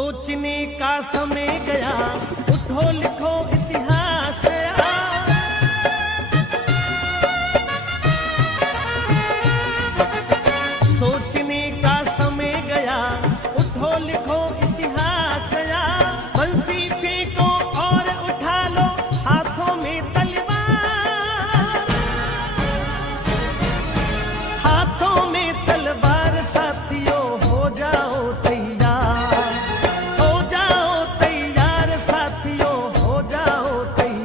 सोचने का समय गया, उठो लिखो इतिहास नया। सोचने का समय गया, उठो लिखो इतिहास नया। बंसी फेंको और उठा लो हाथों में तलवार, हाथों में तलवार साथियों हो जाओ तैयार, हो जाओ तैयार साथियों हो जाओ तैयार।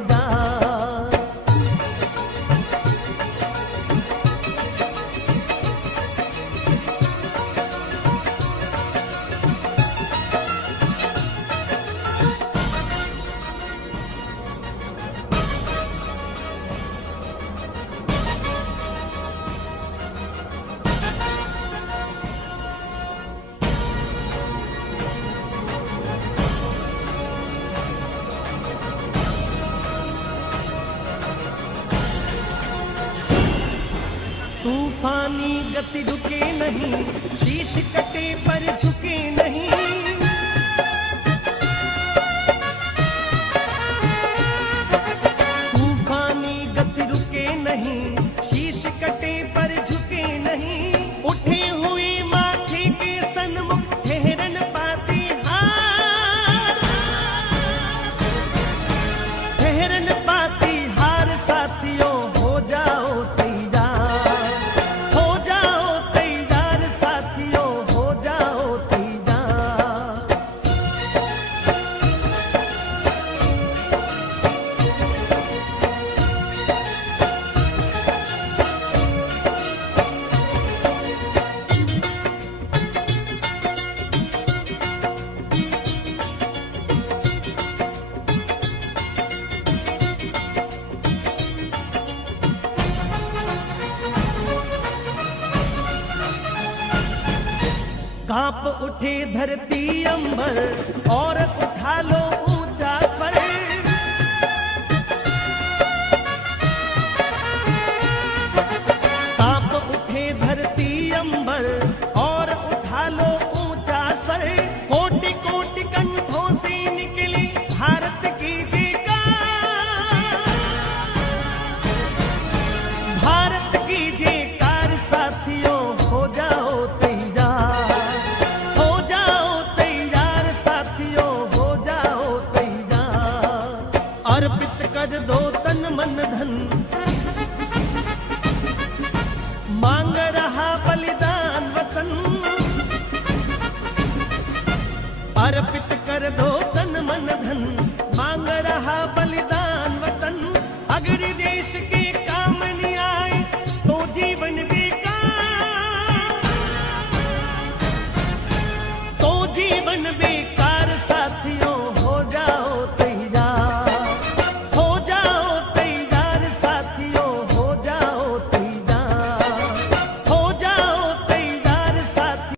तूफानी गति रुके नहीं, शीश कटे पर झुके नहीं। तूफानी गति रुके नहीं, शीश कटे पर झुके नहीं। उठे हुए माथे के सन्मुख ठहरन पाती हार, ठहरन पाती हार साथियों हो जाओ तैयार, हो जाओ तैयार साथियों हो जाओ तैयार। कांप उठे धरती अंबर और उठा लो ऊंचा स्वर। कांप उठे धरती अंबर और उठा लो ऊंचा स्वर। कोटि कोटि कंठों से निकली भारत की जयकार, भारत की जयकार साथियों हो जाओ तैयार, हो जाओ तैयार साथियों हो जाओ तैयार। अर्पित कर दो तन मन धन, मांग रहा बलिदान वतन। अर्पित कर दो तन मन धन, मांग रहा बलिदान वतन। अगर देश के काम नहीं आए तो जीवन बेकार, तो जीवन बेकार साथियों हो जाओ तैयार, हो जाओ तैयार साथियों हो जाओ तैयार, हो जाओ तैयार साथियों।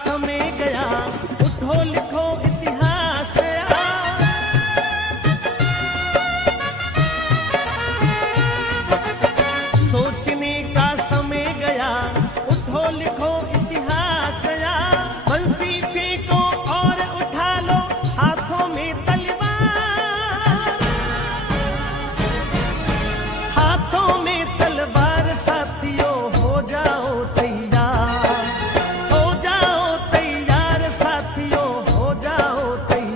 समय गया, उठो लिखो इतिहास नया। सोचने का समय गया, उठो लिखो इतिहास नया। बंसी फेंको और उठा लो हाथों में तलवार, हाथों में तलवार साथियों हो जाओ तैयार, हो जाओ तैयार साथियों हो जाओ तैयार।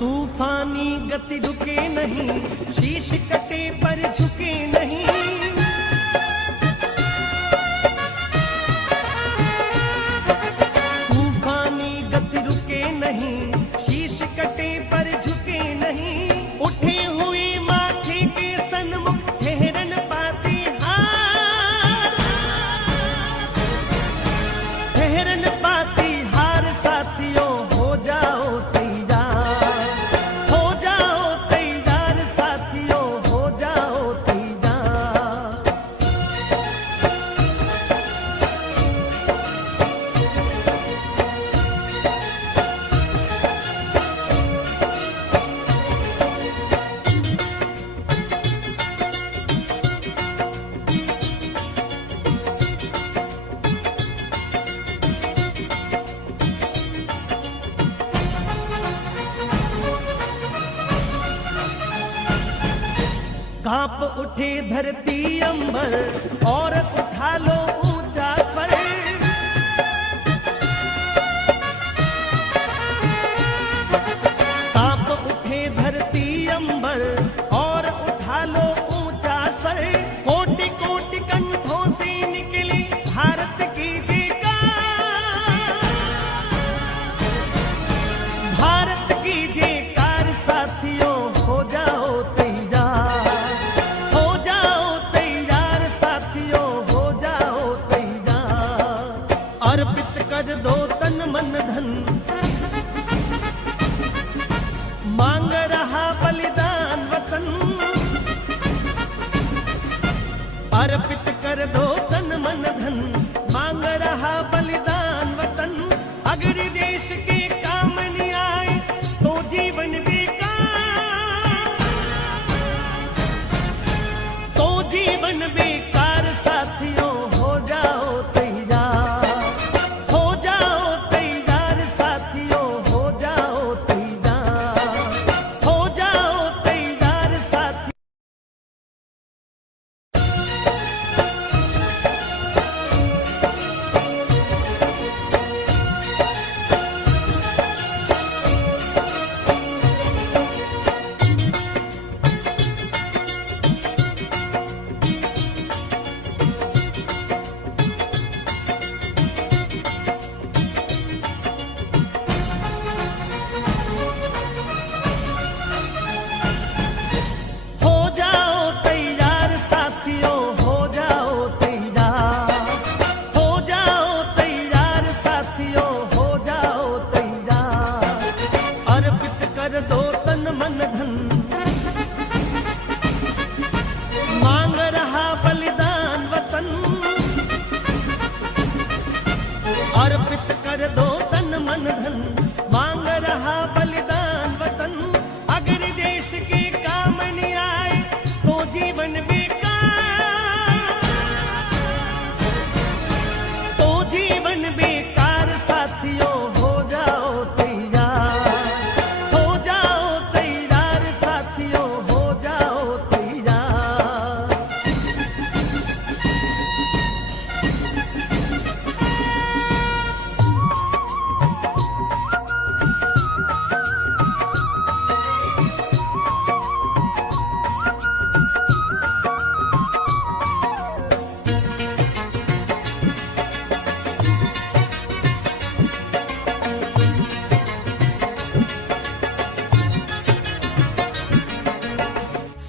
तूफानी गति रुके नहीं, शीश कटे पर झुके नहीं। तूफानी गति रुके नहीं, शीश कटे पर झुके नहीं। उठे हुई माथे के सन्मुख ठहरन पाती हार, ठहरन पाती हार साथियों हो जाओ तैयार, हो जाओ तैयार साथियों हो जाओ तैयार। कांप उठे धरती अंबर और उठा लो ऊंचा स्वर। कांप उठे धरती अंबर और उठा लो ऊंचा स्वर। कोटि कोटि कंठों से निकली भारत की जयकार, भारत की जयकार साथियों हो जाओ तैयार, हो जाओ तैयार साथियों हो जाओ तैयार। अर्पित कर दो तन मन धन, मांग रहा बलिदान वतन। अर्पित कर दो तन मन धन, मांग रहा बलिदान वतन। अगर देश के काम नहीं आए तो जीवन बेकार, तो जीवन बेकार साथियों हो जाओ तैयार, हो जाओ तैयार साथियों हो जाओ तैयार, हो जाओ तैयार साथियों। हो जाओ तैयार साथियों हो जाओ तैयार, हो जाओ तैयार साथियों हो जाओ तैयार। अर्पित कर दो तन मन धन, मांग रहा बलिदान वतन। अर्पित कर दो तन मन धन, मांग रहा बलिदान वतन। अगर देश के काम नहीं आए तो जीवन बेकार, तो जीवन बेकार साथियों हो जाओ तैयार, हो जाओ तैयार साथियों हो जाओ तैयार।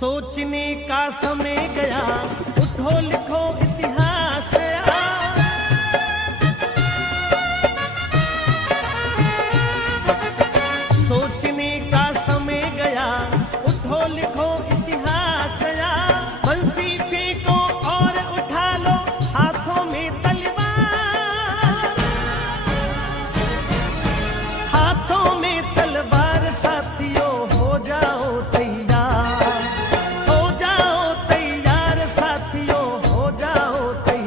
सोचने का समय गया, उठो लिखो इतिहास नया। सोचने का समय गया, उठो लिखो इतिहास नया। बंसी फेंको और उठा लो हाथों में तलवार, हाथों में तलवार साथियों हो जाओ तैयार, हो जाओ तैयार साथियों हो जाओ तैयार।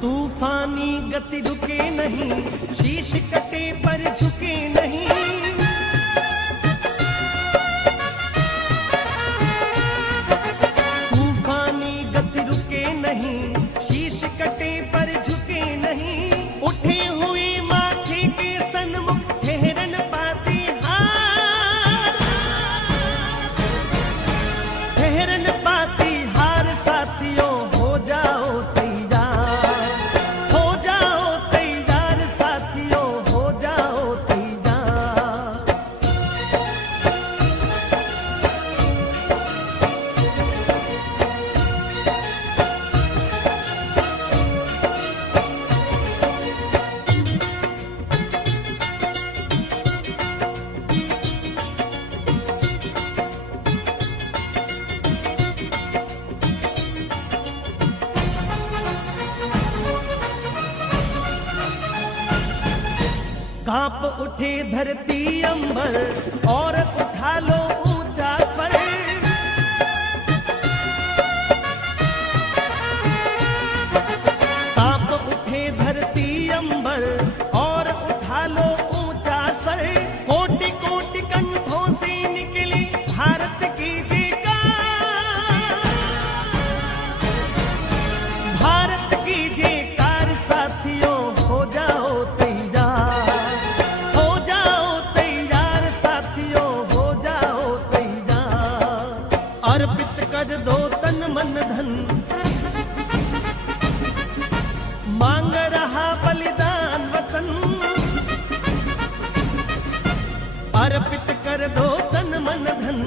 तूफानी गति रुके नहीं, शीश कटे पर झुके नहीं। तूफानी गति रुके नहीं, शीश कटे पर झुके नहीं। उठे हुए माथे के सन्मुख ठहरन पाती हार, ठहरन पाती हार साथियों हो जाओ तैयार, हो जाओ तैयार साथियों हो जाओ तैयार। कांप उठे धरती अंबर और उठा लो ऊंचा स्वर। कांप उठे धरती अंबर और उठा लो ऊंचा स्वर। कोटि कोटि कंठों से निकली भारत की जयकार, भारत की जयकार साथियों हो जाओ तैयार, हो जाओ तैयार साथियों हो जाओ तैयार। अर्पित कर दो तन मन धन, मांग रहा बलिदान वतन। अर्पित कर दो तन मन धन,